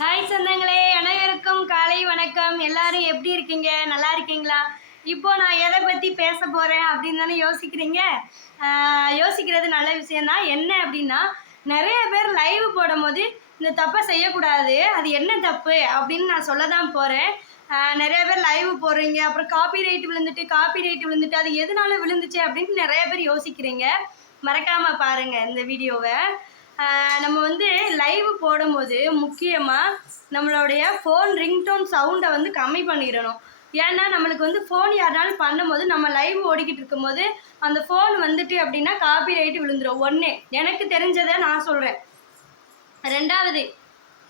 Hi சொந்தங்களே, அனைவருக்கும் காலை வணக்கம். எல்லாரும் எப்படி இருக்கீங்க? நல்லா இருக்கீங்களா? இப்போ நான் எதை பற்றி பேச போகிறேன் அப்படின்னு தானே யோசிக்கிறீங்க. யோசிக்கிறது நல்ல விஷயந்தான். என்ன அப்படின்னா, நிறைய பேர் லைவ் போடும்போது இந்த தப்பை செய்யக்கூடாது, அது என்ன தப்பு அப்படின்னு நான் சொல்ல தான் போகிறேன். நிறைய பேர் லைவ் போடுறீங்க, அப்புறம் காப்பி ரைட் விழுந்துட்டு அது எதனால விழுந்துச்சு அப்படின்னு நிறைய பேர் யோசிக்கிறீங்க. மறக்காமல் பாருங்கள் இந்த வீடியோவை. நம்ம வந்து லைவ் போடும்போது முக்கியமாக நம்மளுடைய ஃபோன் ரிங்டோன் சவுண்டை வந்து கம்மி பண்ணிடணும். ஏன்னா நம்மளுக்கு வந்து ஃபோன் யாருனாலும் பண்ணும்போது நம்ம லைவ் ஓடிக்கிட்டு இருக்கும்போது அந்த ஃபோன் வந்துட்டு அப்படின்னா காப்பி ரைட்டு விழுந்துடும். ஒன்று எனக்கு தெரிஞ்சதை நான் சொல்கிறேன். ரெண்டாவது,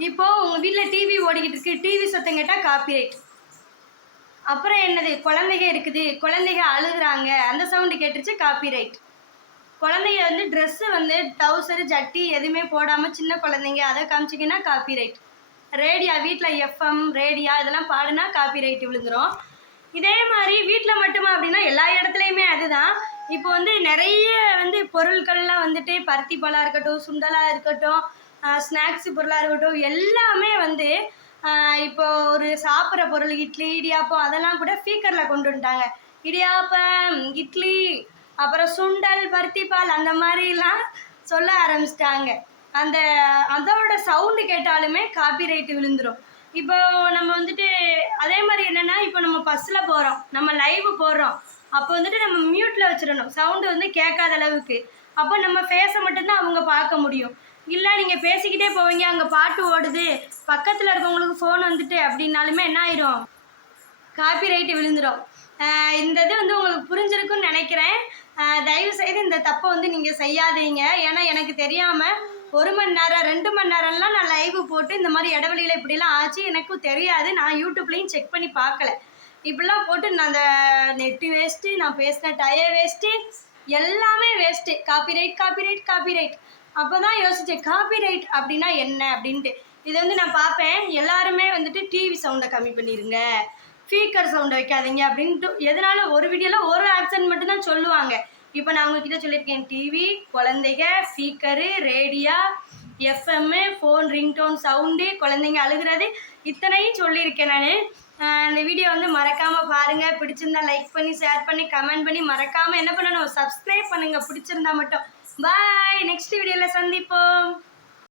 இப்போது உங்கள் வீட்டில் டிவி ஓடிக்கிட்டு இருக்கு, டிவி சத்தம் கேட்டால் காப்பி ரைட். அப்புறம் என்னது, குழந்தைங்க இருக்குது, குழந்தைங்க அழுகுறாங்க, அந்த சவுண்டு கேட்டுருச்சு, காப்பி ரைட். குழந்தைங்க வந்து ட்ரெஸ்ஸு வந்து டவுசரு ஜட்டி எதுவுமே போடாமல் சின்ன குழந்தைங்க அதை காமிச்சிங்கன்னா காப்பி ரைட். ரேடியா வீட்டில் எஃப்எம் ரேடியா இதெல்லாம் பாடுனா காப்பி ரைட் விழுந்துடும். இதே மாதிரி வீட்டில் மட்டுமா அப்படின்னா எல்லா இடத்துலையுமே அதுதான். இப்போ வந்து நிறைய வந்து பொருட்கள்லாம் வந்துட்டு பருத்தி பாலாக இருக்கட்டும், சுண்டலாக இருக்கட்டும், ஸ்நாக்ஸு பொருளாக இருக்கட்டும், எல்லாமே வந்து இப்போ ஒரு சாப்பிட்ற பொருள் இட்லி இடியாப்பம் அதெல்லாம் கூட ஸ்பீக்கரில் கொண்டு வந்துட்டாங்க. இடியாப்பம் இட்லி அப்புறம் சுண்டல் பருத்திப்பால் அந்த மாதிரிலாம் சொல்ல ஆரம்பிச்சிட்டாங்க. அதோட சவுண்டு கேட்டாலுமே காப்பி ரைட்டு விழுந்துடும். இப்போ நம்ம வந்துட்டு அதே மாதிரி என்னென்னா, இப்போ நம்ம பஸ்ஸில் போகிறோம், நம்ம லைவ் போடுறோம், அப்போ வந்துட்டு நம்ம மியூட்டில் வச்சிடணும், சவுண்டு வந்து கேட்காத அளவுக்கு. அப்போ நம்ம ஃபேஸை மட்டும்தான் அவங்க பார்க்க முடியும். இல்லை நீங்கள் பேசிக்கிட்டே போவீங்க, அங்கே பாட்டு ஓடுது, பக்கத்தில் இருக்கவங்களுக்கு ஃபோன் வந்துட்டு அப்படின்னாலுமே என்ன ஆயிரும், காப்பி ரைட்டு விழுந்துடும். இந்த இது வந்து உங்களுக்கு புரிஞ்சிருக்குன்னு நினைக்கிறேன். தயவுசெய்து இந்த தப்பை வந்து நீங்கள் செய்யாதீங்க. ஏன்னா எனக்கு தெரியாமல் 1 மணி நேரம் 2 மணி நேரம்லாம் நான் லைவ் போட்டு இந்த மாதிரி இடைவெளியில் இப்படிலாம் ஆச்சு, எனக்கும் தெரியாது. நான் யூடியூப்லேயும் செக் பண்ணி பார்க்கல. இப்படிலாம் போட்டு நான் அந்த நெட்டு வேஸ்ட்டு, நான் பேசின டயர் வேஸ்ட்டு, எல்லாமே வேஸ்ட்டு. Copyright. அப்போ தான் யோசித்தேன், காப்பி ரைட் அப்படின்னா என்ன அப்படின்ட்டு. இதை வந்து நான் பார்ப்பேன். எல்லாருமே வந்துட்டு டிவி சவுண்டை கம்மி பண்ணிடுங்க, ஸ்பீக்கர் சவுண்டை வைக்காதீங்க அப்படின்ட்டு எதனால ஒரு வீடியோவில் ஒரு ஆப்ஷன் மட்டும்தான் சொல்லுவாங்க. இப்போ நான் உங்ககிட்ட சொல்லியிருக்கேன், டிவி, குழந்தைங்க, ஸ்பீக்கரு, ரேடியா, எஃப்எம்மு, ஃபோன் ரிங்டோன் சவுண்டு, குழந்தைங்க அழுகிறது, இத்தனையும் சொல்லியிருக்கேன் நான். இந்த வீடியோ வந்து மறக்காமல் பாருங்கள். பிடிச்சிருந்தா லைக் பண்ணி ஷேர் பண்ணி கமெண்ட் பண்ணி மறக்காமல் என்ன பண்ணணும், சப்ஸ்கிரைப் பண்ணுங்கள் பிடிச்சிருந்தா மட்டும். பாய், நெக்ஸ்ட் வீடியோவில் சந்திப்போம்.